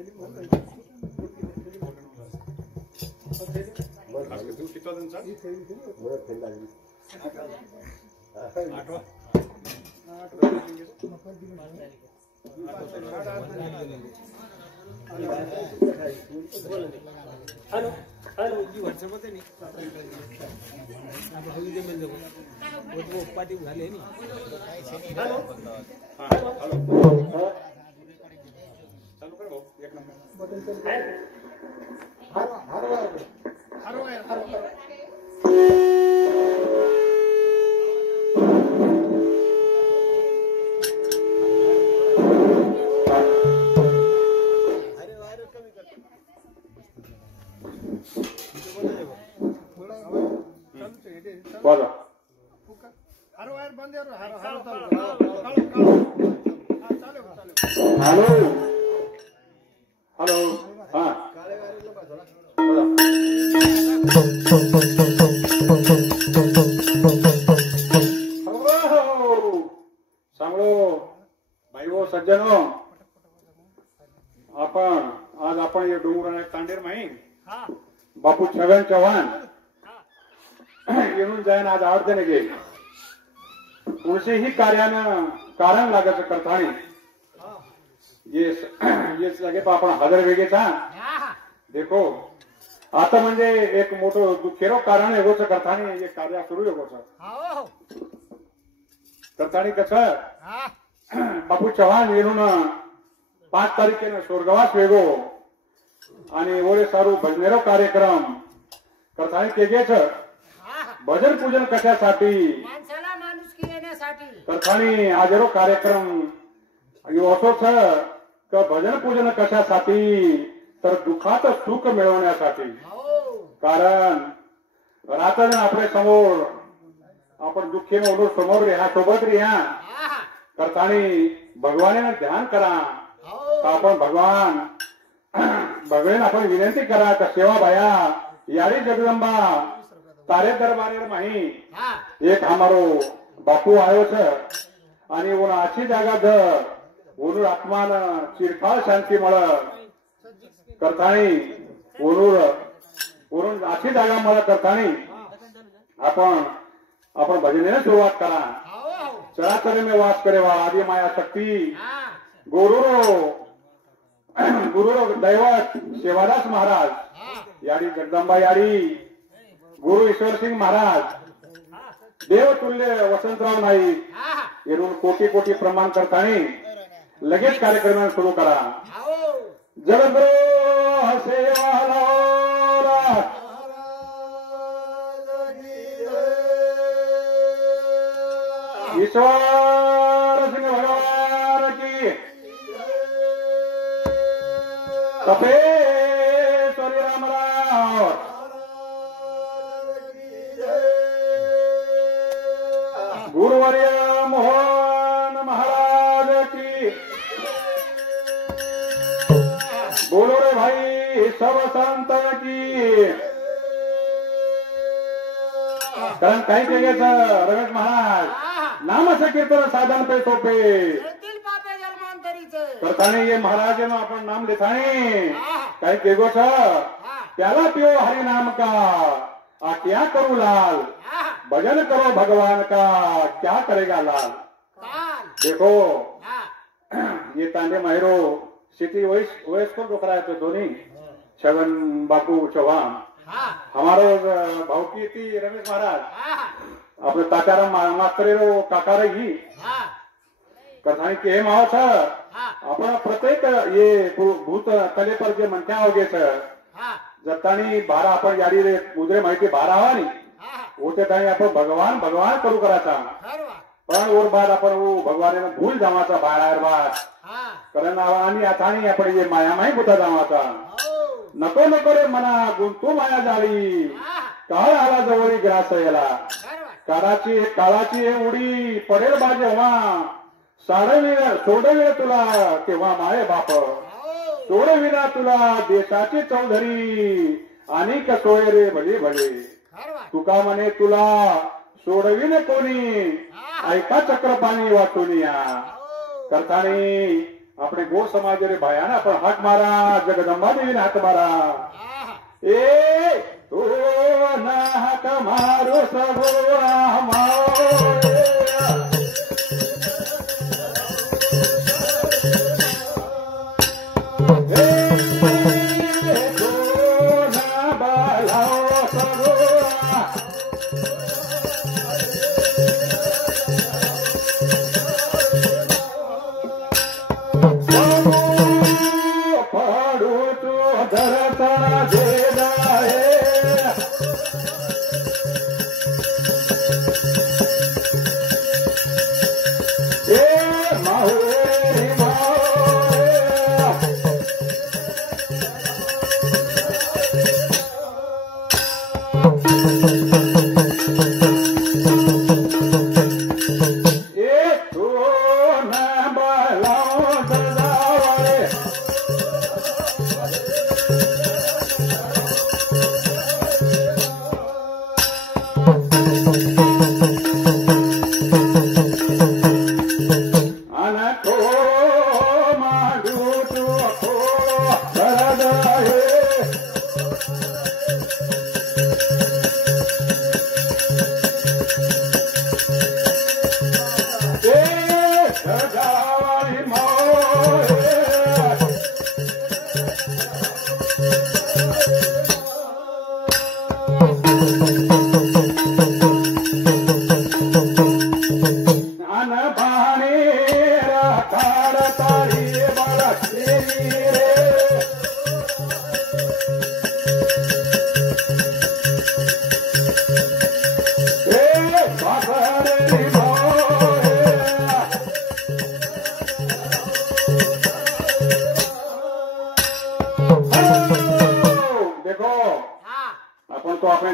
Hello hello जी WhatsApp होते नहीं आता हवी मिल जाओ वो पार्टी झाले नहीं हेलो हेलो चालू कर भाऊ एक नंबर हरो बोलो हरो वायर बंद यार हरो हेलो हेलो हाँ सांगलो भाई वो सज्जनो आज आपण ये डोंगराळ तांडेर माही बापू छगन चव्हाण येऊन जाईन आज आवडते गे कोणतेही कार्यानं कारण लागायचं करतानी ये लगे आपण हजर वेगेचा देखो आता म्हणजे एक मोठं दुखेरो कारण एगोच करतानी हे कार्य सुरू एगोच करतानी कसं बापू चव्हाण येऊन 5 तारखेनं स्वर्गवास वेगो आणि ओळे सारू भजनेरो कार्यक्रम करतानी तेगेच भजन पूजन कशासाठी माणसाला माणुसकी येण्यासाठी करतानी हाजरो कार्यक्रम असो का भजन पूजन कशासाठी तर दुःखात सुख मिळवण्यासाठी कारण रात्र आपल्या समोर आपण दुःखी म्हणून समोर ह्या सोबत रिहा करतानी भगवानाने ध्यान करा आपण भगवान आपण विनंती करा का सेवा बाया यारी जगदंबा तारे दरबारेर माही एक हमारो बापू आयो छ आणि वो आची जागा धर ओनूर आत्मान चिरकाळ शांती मळ करतानी ओनूर आची जागा मला करतानी आपण भजनेने सुरुवात करा चराचर में वास करे वा आदि माया शक्ती गुरुरो दैवत सेवादास महाराज याडी जगदंबा याडी गुरु ईश्वर सिंग महाराज देवतुल्य वसंतराव नाईक येऊन कोटी कोटी प्रमाण करतानी लगेच कार्यक्रम सुरू करा जगद्रो हसेवाला ईश्वर सिंह भगवान की तपेश्वरी रामराव गुरुवर्य मोहन महाराज की बोलो रे भाई सब संतन की कारण काही जगेचं रमेश महाराज नामाचं कीर्तन साधन पे सोपे करताने ये महाराज आपण नाम लेताने काही केगो त्याला पिओ हरि नाम का आ क्या करू लाल भजन करो भगवान का क्या करेगा लाल देखो ये तांडे माहिरो सिटी वयस को डोकरा है तो दोनों छगन बापू चौहान हमारो भाऊ की थी रमेश महाराज अपने ताकाराम मास्तर काका ही कथानी के माव छ आपण प्रत्येक ये भूत कले पर जे म्हणत्या होगे छ जतानी बारा आपण यारी रे उदरे माहिती बारा हवानी होते तानी आपण भगवान भगवान करू कराचा पण और बाद आपण वो भगवान ने भूल जावाचा बाहेर बाद कारण आणि आतानी आपण ये माया माही बुता जावाचा नको नको रे मना गुंतू माया जाळी काळ आला जवळी ग्रास याला काळाची उडी पडेल बाजे व्हा सोडविला तुला तेव्हा माये बाप सोडविला तुला देशाची चौधरी आणि कसोय रे भले भले तुका म्हणे तुला सोडविले कोणी ऐका चक्रपाणी वाचून या करतानी આપણે ગો સમાજ રે ભાયાના પણ હાથ મારા જગદંબા દેવીને હાથ મારા એ તો ના હાથ મારો સગો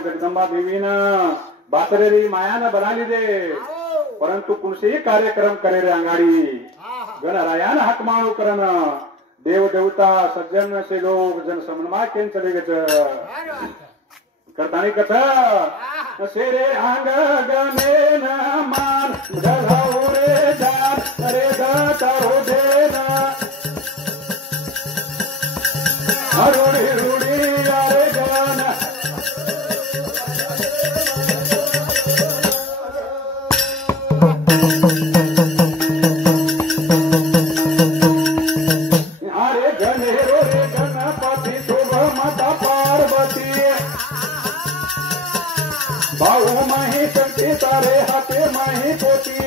जगदंबा देवी बातरेरी माया बना लीधे परंतु कुणसे कार्यक्रम करे रे अंगाड़ी गणरायान हाक माणू करन देव देवता सज्जन से लोग जन समन्मा केन चले गच करतानी कथा सेरे आंग गने न मान गधाओ रे जान रे गातारो देना हरुड़ी रुड़ी यारे गाना अरे गणेरो रे गणपति शुभ माता पार्वती बाहू माही शक्ति तारे हाथे माही पोती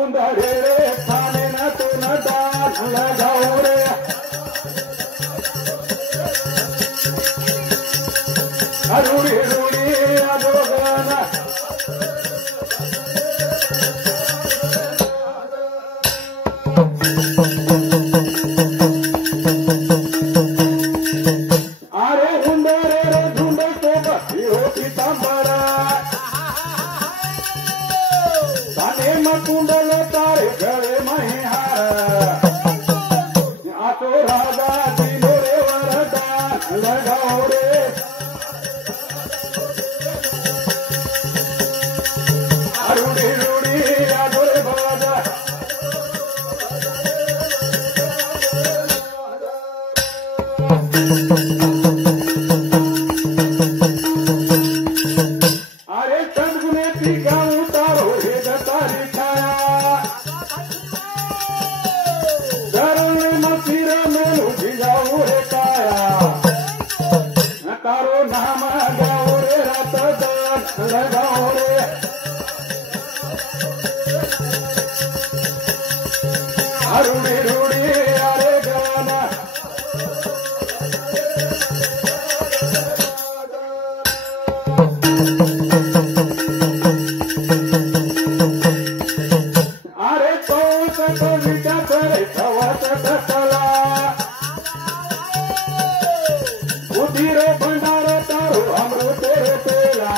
उंदरे रे खाने न तू न दान लगाओ रे रुड़ी रुड़ी अजोगना अरे उंदरे रे झुंड तो बसी होती सांबरा ताने मकुंडल तारे गळे मही हार आतो राजा दिलो रे वरदान लगाओ रे रुड़ी रुड़ी आदोरे बाजा अरे चंदगुने टीका उतारो हे दतारी छाया गरणे मसीर में लुझी जाऊ रे काया तारो नाम गाओ रे रात दान लगाओ रे रुड़ी रुड़ी अरे गाना अरे कौत तो विचा करे कवत कला उधीरो भंडार तारो हमरो तेरे पेला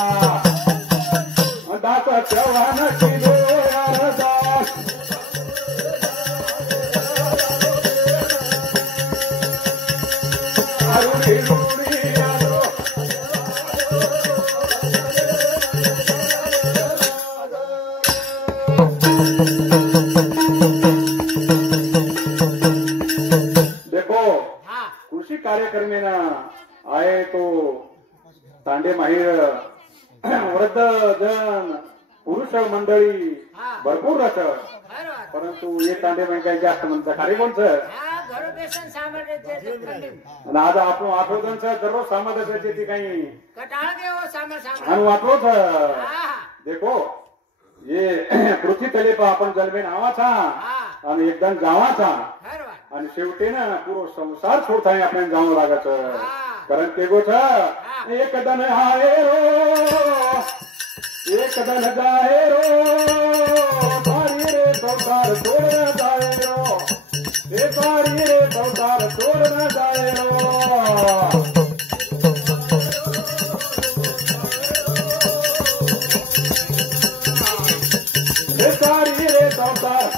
दाता चवान किलो यार दास रुड़ी रुड़ी आदो तांडे माहीर वृद्ध जन पुरुष मंडळी हा. भरपूर रस बरोबर परंतु हे तांडे माहीर काही जास्त म्हणतात खाली कोणचं हा घरो बेसन सामर्थ्य आणि आज आपण आठवड्यांचं दररोज सामाजाचे ती काही कटाळ देव सामर सामर आणि वाटलोच हा देखो ये पृथ्वी तले पण आपण जन्मे नावाचा हा आणि एकदम जावाचा बरोबर आणि शेवटी ना पूर्ण संसार सोडताय आपण जावं लागत हा. कारण ते गोठ एक दन हाय रो एक दन जाय रो पारी रे संसार सोड जाय रो हे पारी रे संसार सोड जाय रो हे पारी रे संसार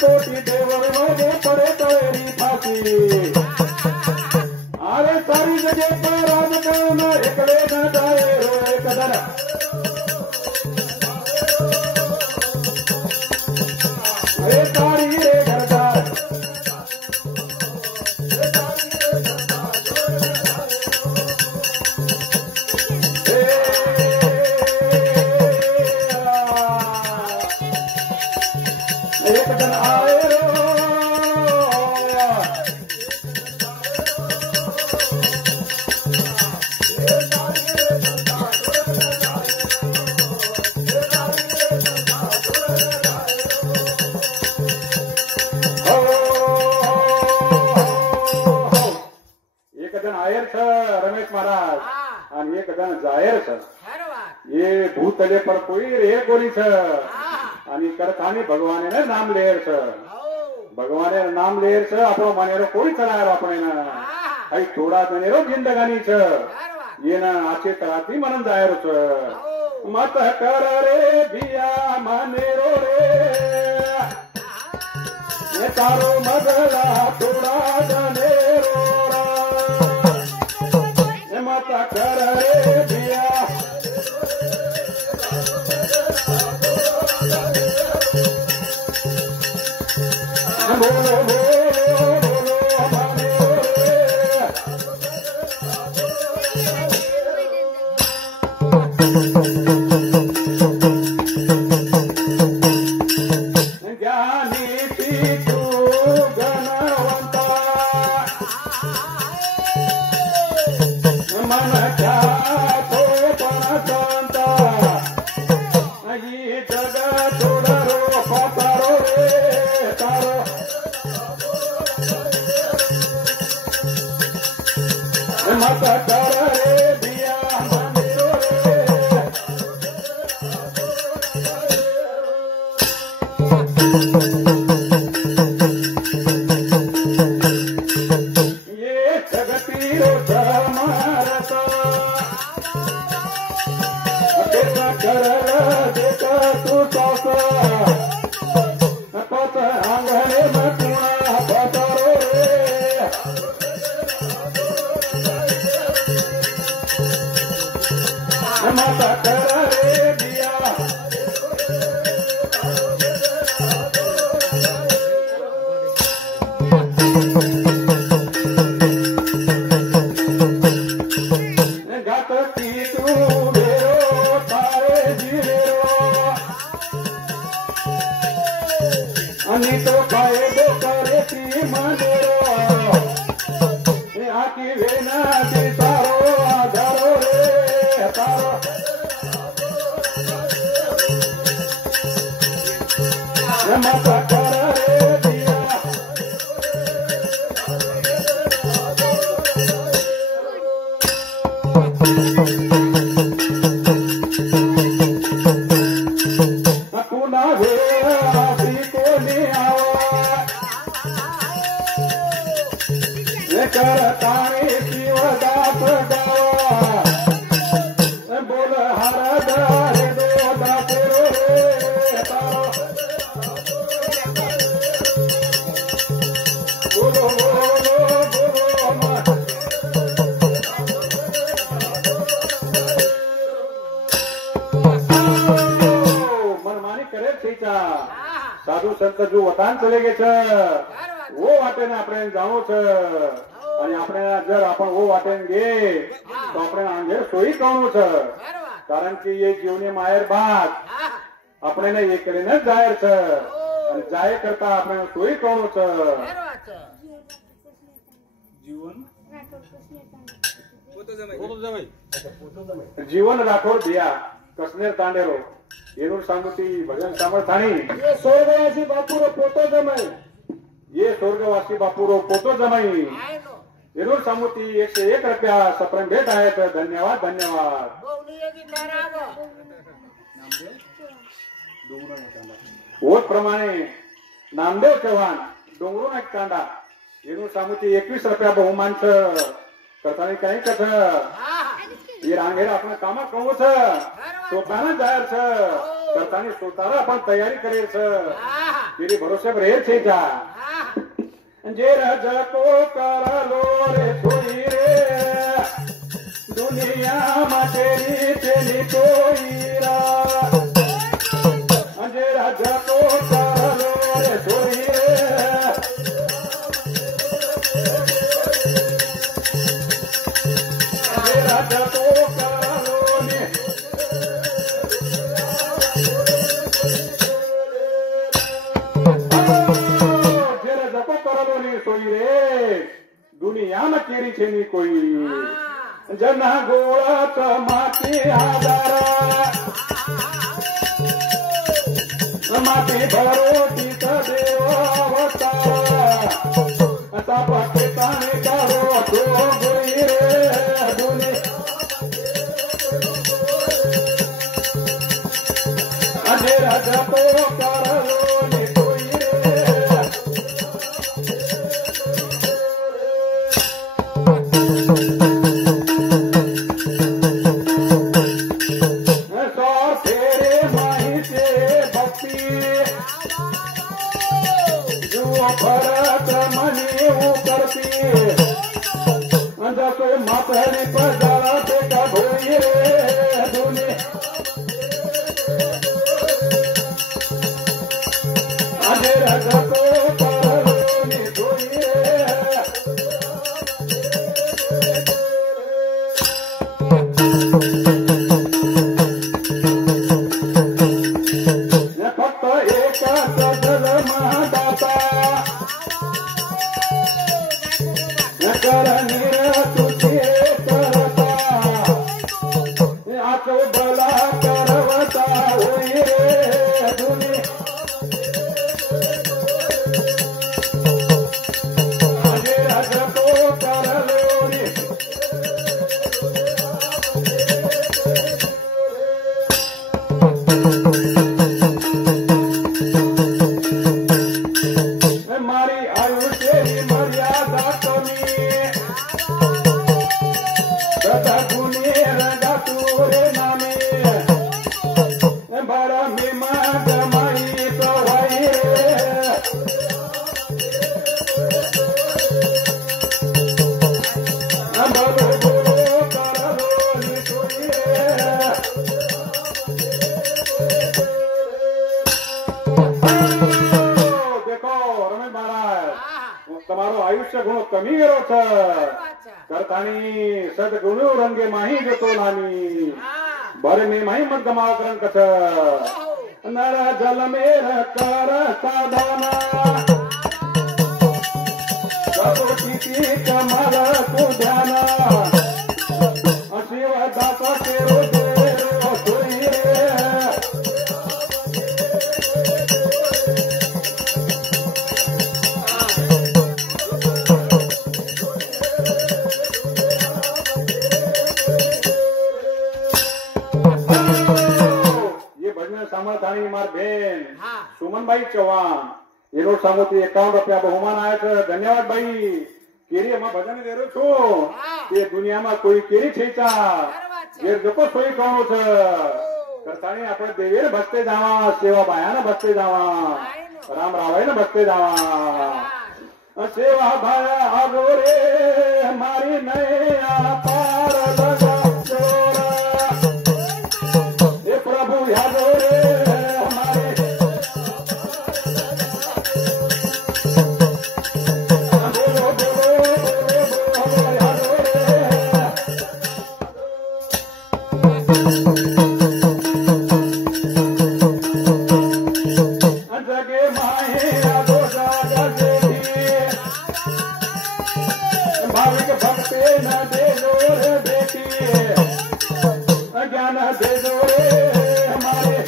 कोटी देवर वर्गे पड़े तोरी फांसी अरे सारी जगह पर राज करना एकले न जाए रो एक दर अरे सारी रे घरदार एक दिन आए रो एक जण आयर छ रमेश महाराज हा आणि एक जण जायर छ बरोबर ये भूतले पर कोई रे कोणी छ हा आणि करतानी भगवाने नाम लेर छ हो भगवाने नाम लेर छ આપણો માનેરો કોઈ ચલાયો આપણે ના हा કઈ થોડા જનેરો જિંદગાની छ बरोबर येना आचे तराती मनन जायर छ हो मत कर रे भिया मानेरो रे ये तारो मगला थोड़ा जनेरो रा मत कर रे भिया बोलो बोलो बोलो मानेरो रे ज्ञानी तू गणवंता मन क्या तो पण संता ही जग थोडरो पातारो रे तारो मत कर रे दिया मंदिरो रे ये जगतीरो धर्मारत अपेक्षा कर देख तू सास पत आंगणे में कुणा पतारो रे माता कर रे दिया गात की तू मेरो तारे जीरो आणि तो काय दो करे ती मनेरो आकी विनती तारो आधारो रे तारो माता कर रे दिया पुन्हा वेळी कोणी आवा करताने शिवदास गावा बोल हरद रे दो दास रे तारो बोलो बोलो बोलो मनमानी करे छीचा साधु संत जो वतान चले गए छे वो वाटे ने આપણે જાણો છે અને આપણે જર આપણ वो वाटे गे तो આપણે આંગે સોઈ કરવું છે કારણ કે ये જીવની માયર બાદ આપણે ને એ કરીને જાહેર છે અને જાહેર કરતા આપણે સોઈ કરવું છે जीवन પોતો જમાઈ जीवन राठोड दिया कसनेर तांडेरो एनुर सांगुती भजन सामर्थाणी ये स्वर्गवासी बापूरो पोतो जमाई ये स्वर्गवासी बापूरो पोतो जमाई एनुर सांगुती 101 रुपया सप्रेम भेट आहेत धन्यवाद धन्यवाद ओत प्रमाणे नामदेव चव्हाण डोंगरून एक कांडा एनुर सांगुती 21 रुपया बहुमान छ करतानी काही कथ ये रांगेर आपण कामा कहू छ स्वतःना जाहीर छ करतानी स्वतःला आपण तयारी करेल छ तेरी भरोसे पर हेर छे जा जे रज को करलो रे सोई रे दुनिया मा तेरी तेरी कोई रा जे रज को करलो रे सोई रे जे रज को करलो ने सोई रे दुनिया में केरी छे नी कोई जना गोळा माती आधारा माती भरोटी देवा पाके ताने करो तो गोई रे दुनिया अंधेरा जपो करलो ने कोई रे भरत मनी करती जसो मातरी पजारा बेटा धोई रे दुनिया अंधेरा जसो करलोनी धोई रे फक्त एक सजल महादाता आचो बला करवता होई रे दुनिया अंधेरा जपो करलोनी मारी आयुष्येरी मर्यादा कमी सदा गुणे रंगा तुरे नामे बड़ा मीमा जमाई तो भाई रे बोलो बोलो करलो निकोई रे देखो रमेश महाराज તમારો આયુષ્ય ઘણો કમી ગયો છે કરતાની સદગુણો રંગે માહી જતો નાની ભરે મે માહી મત ગમાવ કરન કછ નર જલ મેર કર સાધના સતો ટીટી કમલ કુદ કરતાણી માર બેન હા. સુમનભાઈ ચૌહાણ એનો સામોથી 51 રૂપિયા બહુમાન આવ્યા છે. ધન્યવાદ ભાઈ. કેરી એમાં ભજન દેરો છું હા. એ દુનિયામાં કોઈ કેરી છેતા બરાબર છે. ઘેર જકો સોઈ કોણો છે. કરતાણી આપણે દેવીને ભક્તે જાવા, સેવા બાયાને ભક્તે જાવા, રામ રાવાઈને ભક્તે જાવા. સેવા ભાયા આગો રે મારી નૈયા પાર લગાવજો રે. એ પ્રભુ યાદો રે મારી બોલો બોલો બોલો યાદો રે. જગે માહે યાદો જાગજેથી ભાવિક ભક્તે ન દેજો રે બેટી, જ્ઞાન દેજો રે મારે.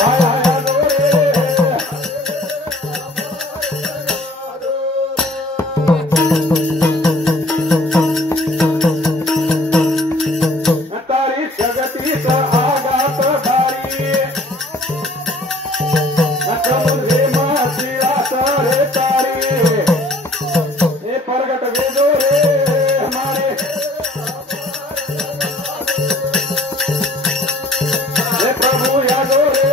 ભાયા યાદો રે તારી જગતી સહાગાત ધારી સમુદ્રે માં શિરાત રે તારી. એ પ્રગટ વેદો રે મારે. એ પ્રભુ યાદો રે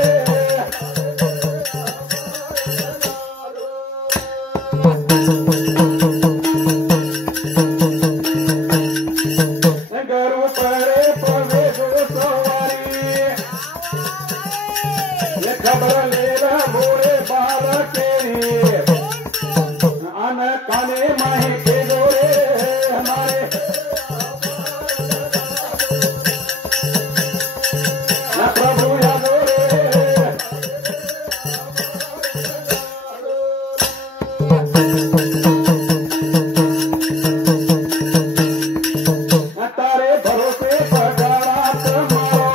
ગરુ પડે પવે જો સવારી. એ ખબર લેવા મોરે બાર કેરી આન કાને માહી કેજો રે મારે. પ્રભુ યાદો રે તારે ભરોસે પગારા તમારો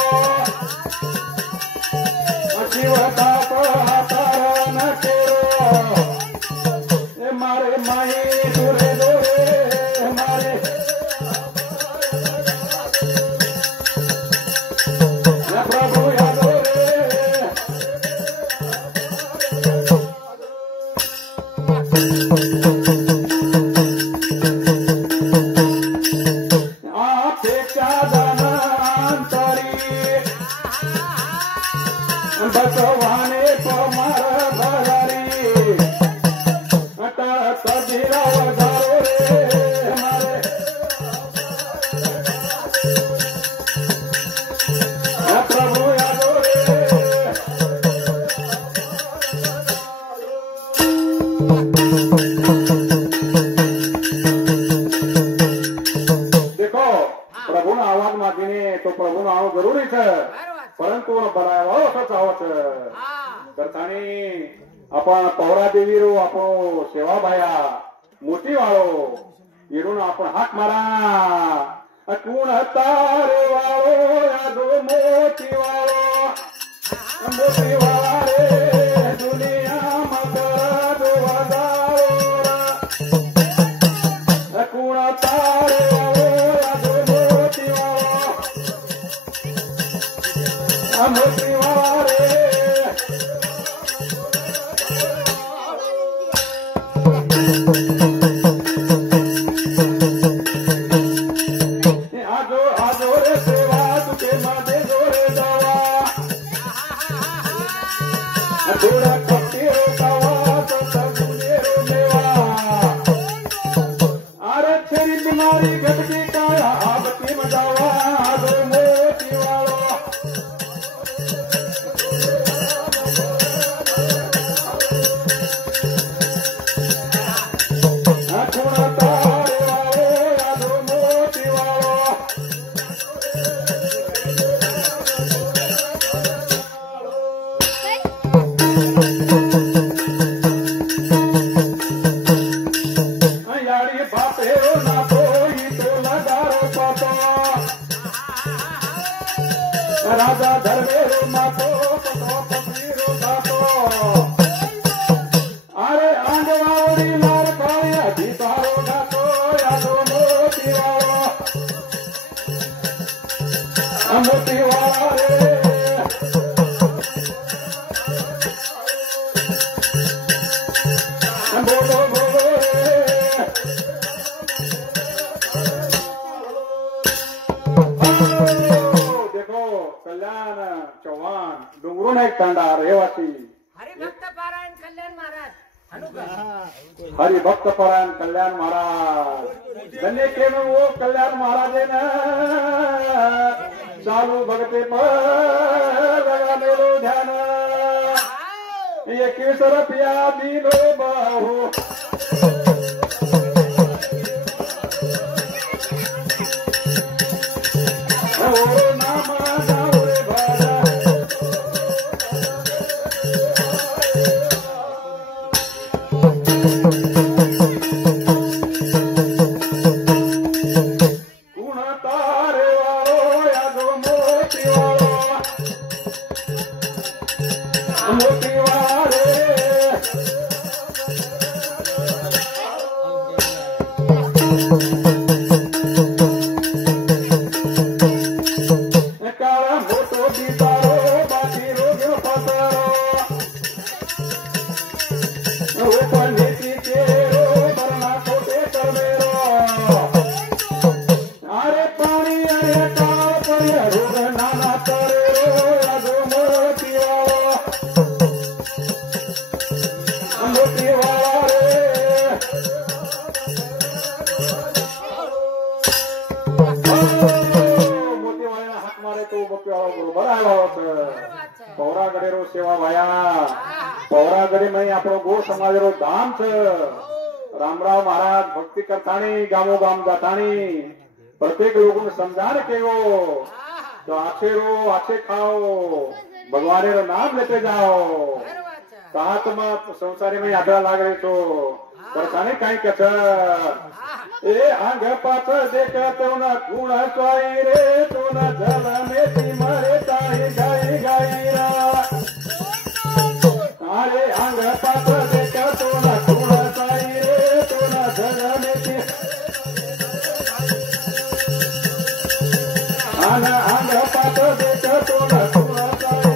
જીવતા તારા ન કેરો. એ મારે માહી દુરે દોરે મારે. પ્રભુ યાદો રે આ ફેંક્યા દાનાંતરી ભગવાને પમાર ભલારી. તજીરા વધારો રે મારે. પ્રભુ યાદો રે દેખો પ્રભુના આવાજ માંગીને તો પ્રભુનો આવો જરૂરી છે, બરાબર. પરંતુ બનાવ્યો સચ આવો છે. હા. કરતાણી આપણ પૌરા દેવીરો આપણો સેવા ભાયા મોટી વાળો એનો આપણ હાથ મારા કુણ તારે વાળો યાદો મોટી વાળો મોટી વાળા રે દુનિયામાં કરજો વધારો. કુણ તારે વાળો યાદો મોટી વાળો મોટી વાળા રે. આજો આજો રે સેવા તુકે માદે જોરે દવા થોડા કપટીરો દવા તો સગુનેરો દેવા. અરે છેરી તમારી ગટકી કાળા આબતી મજાવા આજો મોતી વાળો. થોડા તારે વાળો આજો મોતી વાળો. યારી બાપેરો ના કોઈ તો લગારો પાતો. રાજા ધર્મેરો માતો પતો પત્રીરો ગાતો. અરે આંગવાવડી લાર કાળિયા ગીતારો ગાતો યાદો મોતી વાળો. तांडा रहिवासी हरिभक्त पारायण कल्याण महाराज अनुग्रह हरिभक्त परायण कल्याण महाराज धन्य केलं वो कल्याण महाराजेन चालू भगते लगालेलो ध्यान 21 रुपया दिलो बाहो पौरागढ़ सेवा भाया पौरागढ़ में आपो गो समाज रो धाम छ रामराव महाराज भक्ति करतानी गामो गाम जातानी प्रत्येक लोगों ने समझाने के वो तो आछे रो आछे खाओ भगवान रो नाम लेते जाओ कहा तुम संसारी में यात्रा लाग रहे तो परेशानी कहीं कछ ए अंग पाच देख तो न गुण स्वाई रे तो न जल में ती मरे ताई गाई गाई रा अरे अंग पाच देख तो न गुण स्वाई रे तो न जल में ती अंग पाच देख तो न गुण स्वाई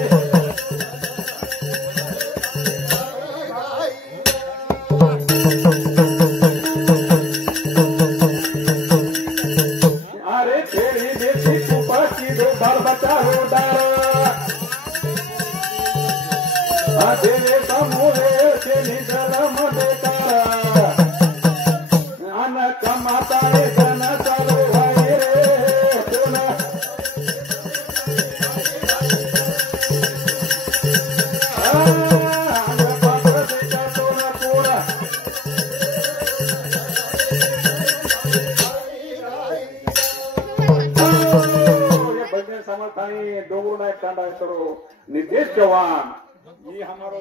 निर्देश चौहान ये हमारो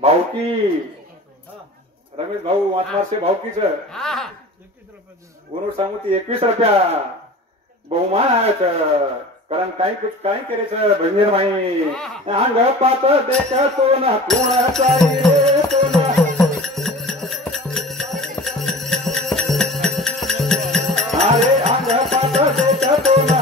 भावकी रमेश भाऊ वाचनार से भावकीच उन्होंने सांगू ती 21 रुपया बहुमान आहे कारण काही कुछ काही करे छ बहिणीर माई अंग पात देख तो न कोणाचा रे तो न अरे अंग पात देख तो न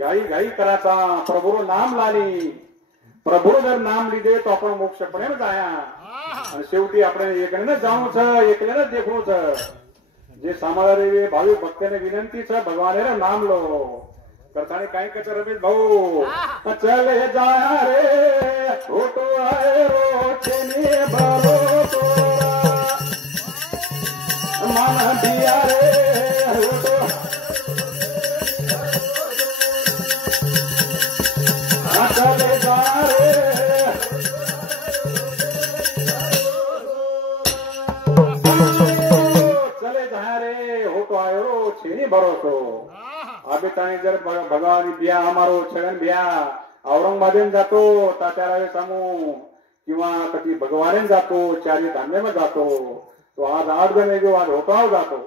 घाई घाई कराचा प्रभु नाम लाली प्रभु जर नाम लीधे तो आपण मोक्षपणे जाया आणि शेवटी आपण एकल्याने जाऊच एकल्याने देखूच जे सांभाळणारे भाविक भक्ताने विनंती छ भगवाने नाम लो करताने काय कच रमेश भाऊ चले जाया रे फोटो आए रो चेने भरो तोरा मन दिया रे फोटो चले जाया रे चले जाया रे फोटो आयो रो चेने भरो तो आम्ही ताणी जर भगवान बिया आमारो छगन बिया औरंगाबादेन जातो तात्यारावे सामू किंवा कधी भगवानेन जातो चारी धान्य में जातो तो आज 8 जण जो आज होताव जातो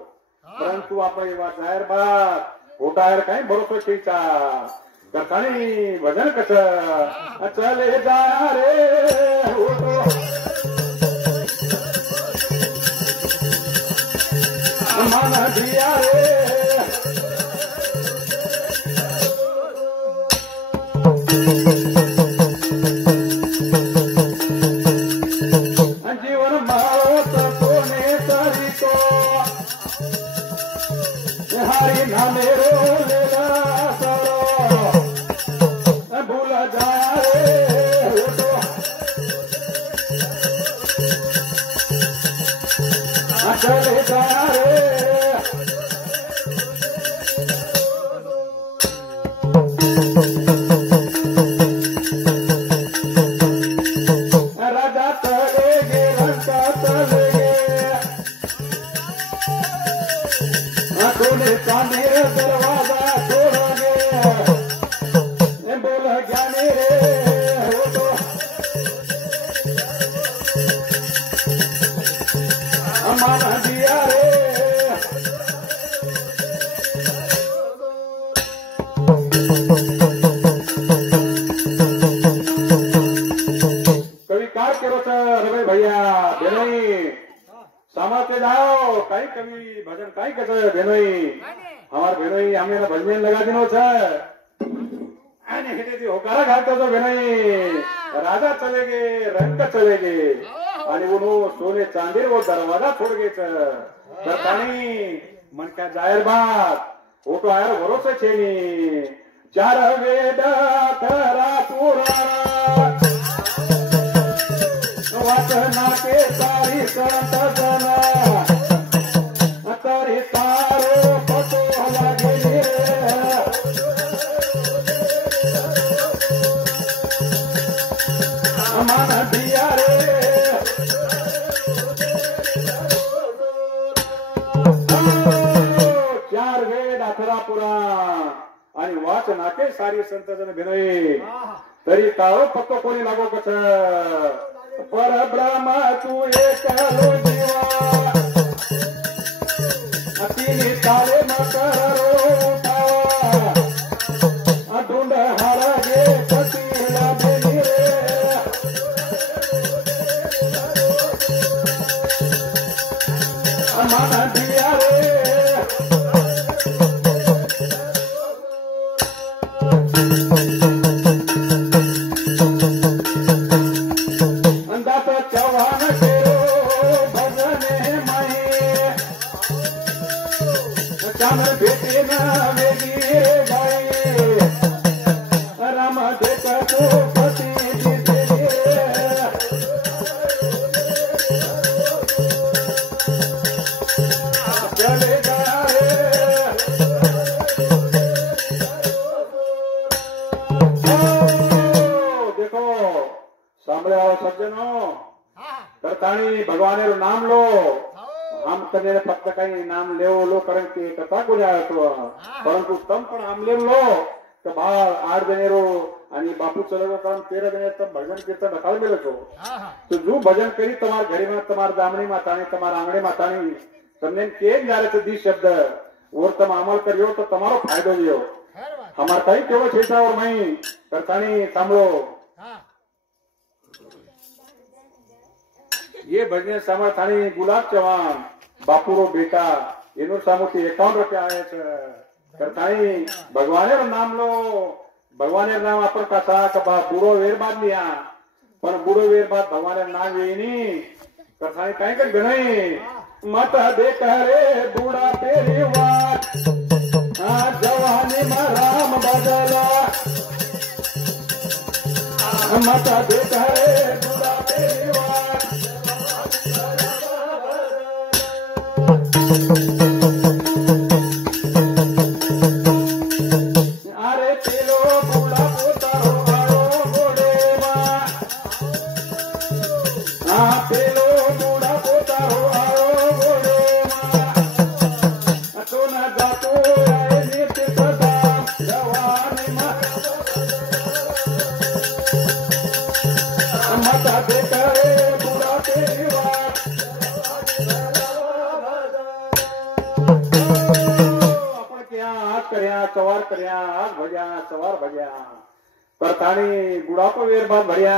परंतु आपण जाहीर बात होतायर काही भरोसा शेचा करतानी भजन कसं चले जा रे होतो मन दिया रे जीवन मावत कोने तरी तो हरी नामे रो लेला सरो भूल जा रे तो चले जा रे दरवाजा छोड़ोगे बोल ज्ञानी रे हो तो मान दिया रे कभी कार करो रवे भैया बेनोई समाज के जाओ कई कवि भजन कई कैसे बेनोई हमार बेनोई हमने भजन लगा दिनो होकारा घालतो तो बेनोई राजा चले गे रंग चले गे आणि उन्हो सोने चांदी वो दरवाजा छोड़ गे पानी मन का जाहिर बात वो तो आयर भरोसे छेनी चार वेद थरा पुराण वाचना के सारी संत जना तारी तारो पतो लगे मन दिया रे चार वेद अथरा पुराण आणि वाचना के सारी संत जन भिनई तरी तारो पतो कोणी लागो कस पर ब्रह्म तू एकलो जीवा अतिनी ताले मकरो ढूंढ हरगे पतीला बेनी रे मन दिया रे चौहान तेरो भजने माए चांद बेटे न वेगी गाए राम देख तो पति जीते चले जा देखो सांभळे आओ सज्जनो तर ताणी भगवानेर नाम लो हम कने फक्त काही नाम लेव लो कारण की कथा कोणी आतो परंतु तम पण हम लेव लो तर बाळ 8 जनेरो आणि बापू चलो काम 13 जने तम भजन कीर्तन रखाल मेले तो जो भजन करी तमार घरी में तमार जामणी मातानी तमार आंगणे मातानी तमने के जारे तो दी शब्द और तम अमल करियो तो तमारो फायदो लियो हमार कई केवो छेता और मई करतानी सांभळो ये भजन समर्थानी गुलाब चौहान बापूरो बेटा एनो सामुती 51 रुपया आए करतानी भगवानेर नाम लो भगवानेर नाम आपण कसा का बुडो वेर बाद लिया पण बुडो वेर बाद भगवानेर नाम येईनी करतानी काय कर गणई माता देख रे बुडा पेरी वाट जवानी में राम बदला माता देख रे बुडा पेरी वाट अरे पेलो बुडा पोतारो आयो गोडेवा पेलो बुडा पोतारो आयो गोडेवा तो ना जातो नीत सदा जवानी माता देख रे बुडा पेरी वाट आपण क्या हाथ कर्या सवार कर्या हाथ भज्या सवार भज्या परताणी बुढ़ापो वेर बाद भरिया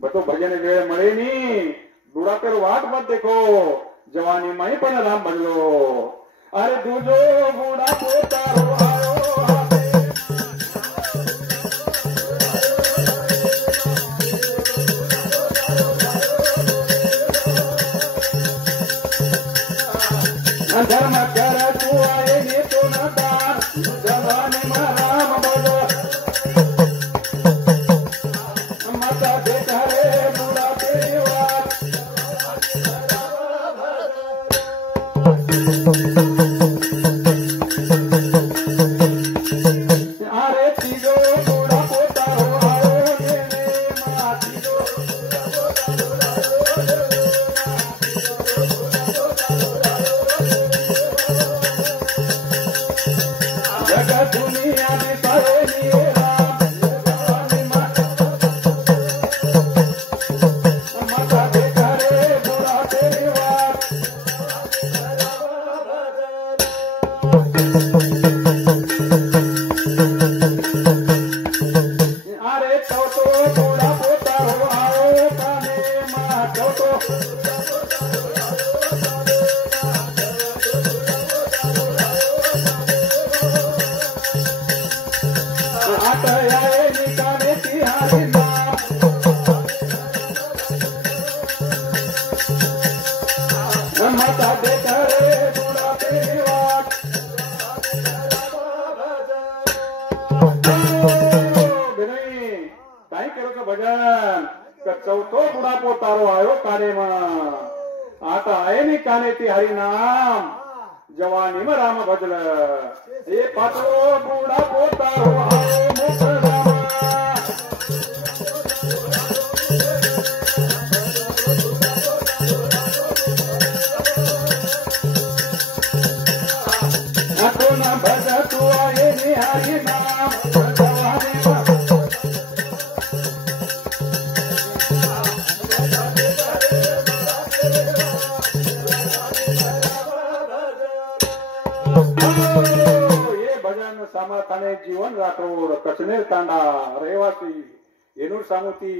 बतो भजन वेळ मळे नी बुढ़ापेर वाट मत देखो जवानी माई पण राम भजलो अरे दुजो बुढ़ापो तारो आयो धर्म कर तू आए ने तो न दान जवानी में राम बोलो माता देख रे बुढ़ा तेरी वाट अरे तीजो बुढ़ा पोतारो आयो ने मां तीजो जगत दुनिया में करे लिए राम जवानी माता देख रे बुढ़ा तेरी वाट अरे तो बुढ़ा पोतारो आओ काने मां तो आए निकाले तिहारी नाम माता देख रे बुढ़ा तेरी वाट काय केलं भजन चौथो बुढ़ापो तारो आयो काने मा आता आहे नि काने ती हरी नाम जवानी में राम भजल ये पाचो बुढ़ापो तारो आयो मोकळा तो न भज तू आहे नि हरी नाम जवानी ये भजन सामर्थाने जीवन राठोड कचनेर तांडा रहिवासी येनूर सामुती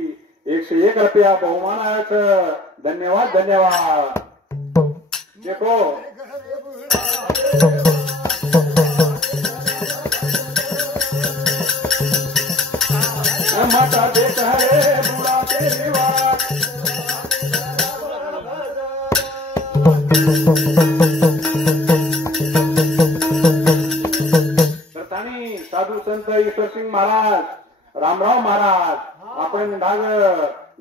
101 रुपया बहुमान आहेत धन्यवाद धन्यवाद देखो माता देख रे बुढ़ा तेरी वाट साधू संत ईश्वरसिंग महाराज रामराव महाराज आपण डाग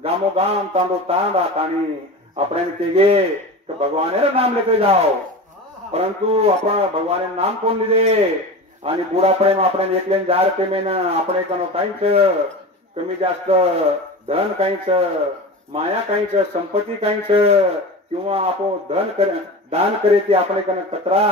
गामोगाम तांडो तांडा ताणी आपण केगे तो भगवान नाम लेके जाओ परंतु आपण भगवान नाम कोण लिहिले आणि बुढापणे आपण एकलेन जार पेमेन आपण कनो काहीच कमी जास्त धन काहीच माया काहीच संपत्ती काहीच किंवा आपण दान करे ती आपण कनो कचरा